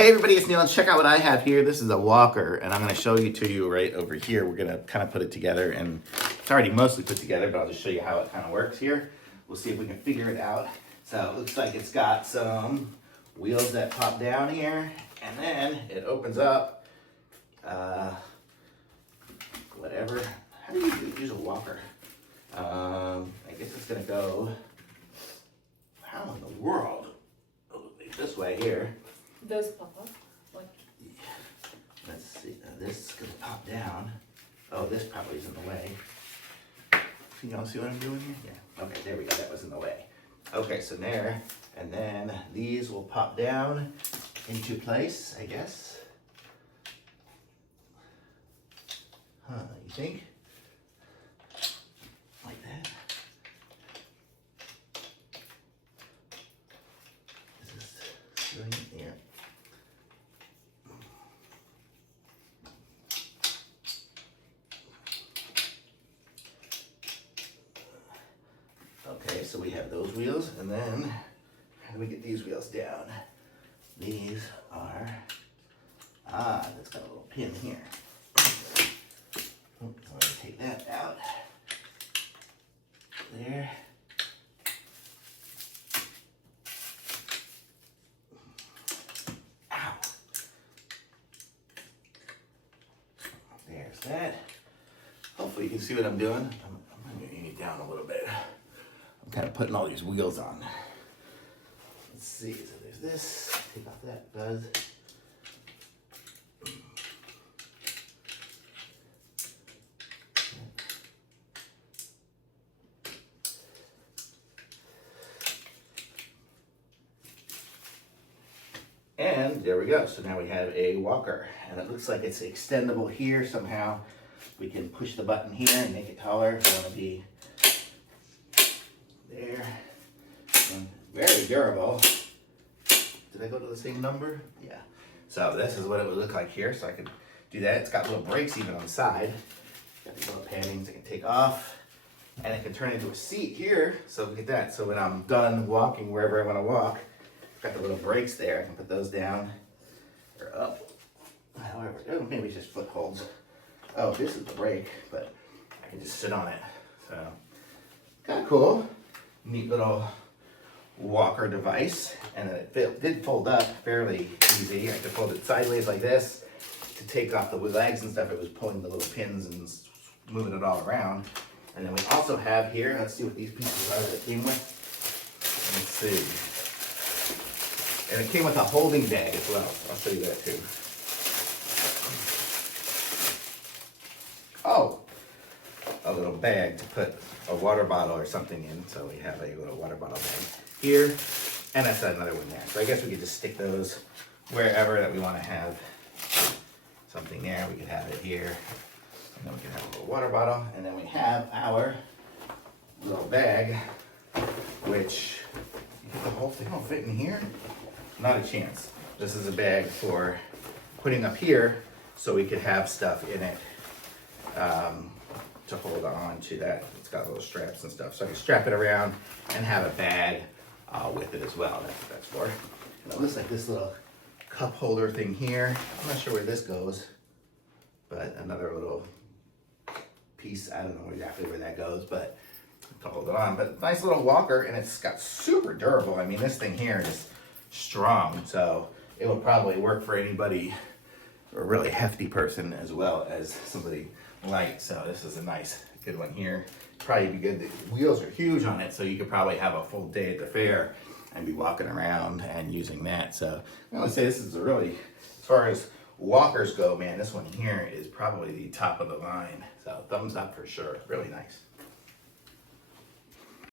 Hey everybody, it's Neil, and check out what I have here. This is a walker, and I'm going to show you to you right over here. We're going to kind of put it together, and it's already mostly put together, but I'll just show you how it kind of works here. We'll see if we can figure it out. So it looks like it's got some wheels that pop down here, and then it opens up, whatever. How do you use a walker? I guess it's going to go, how in the world? This way here. Those pop up? Like... Let's see, now this is gonna pop down. Oh, this probably is in the way. Can y'all see what I'm doing here? Yeah, okay, there we go, that was in the way. Okay, so there, and then these will pop down into place, I guess. Huh, you think? Like that? Is this doing it here? Okay, so we have those wheels, and then how do we get these wheels down? These are, that's got a little pin here. I'm going to take that out. There. Ow. There's that. Hopefully you can see what I'm doing. I'm going to bring it down a little bit. I'm kind of putting all these wheels on. Let's see, so there's this, take off that buzz. And there we go, so now we have a walker, and it looks like it's extendable here somehow. We can push the button here and make it taller if we want to be there. And very durable. Did I go to the same number? Yeah. So this is what it would look like here. So I could do that. It's got little brakes even on the side. Got these little paddings I can take off. And it can turn into a seat here. So look at that. So when I'm done walking wherever I want to walk, got the little brakes there. I can put those down or up. However, maybe it's just footholds. Oh, this is the brake, but I can just sit on it. So kind of cool. Neat little walker device, and then it did fold up fairly easy. I could fold it sideways like this to take off the legs and stuff. It was pulling the little pins and moving it all around. And then we also have here, let's see what these pieces are that it came with. Let's see. And it came with a holding bag as well. I'll show you that too. Oh, a little bag to put a water bottle or something in. So we have a little water bottle bag here, and that's another one there. So I guess we could just stick those wherever that we want to have something there. We could have it here, and then we can have a little water bottle, and then we have our little bag, which the whole thing will fit in here. Not a chance. This is a bag for putting up here so we could have stuff in it to hold on to that. It's got little straps and stuff, so I can strap it around and have a bag with it as well. That's what that's for. And it looks like this little cup holder thing here. I'm not sure where this goes, but another little piece. I don't know exactly where that goes, but to hold it on. But nice little walker, and it's got super durable. I mean, this thing here is strong, so it would probably work for anybody, a really hefty person as well as somebody light. So this is a nice, good one here. Probably be good. The wheels are huge on it, so you could probably have a full day at the fair and be walking around and using that. So I would say this is a really, as far as walkers go, man, this one here is probably the top of the line. So thumbs up for sure. Really nice.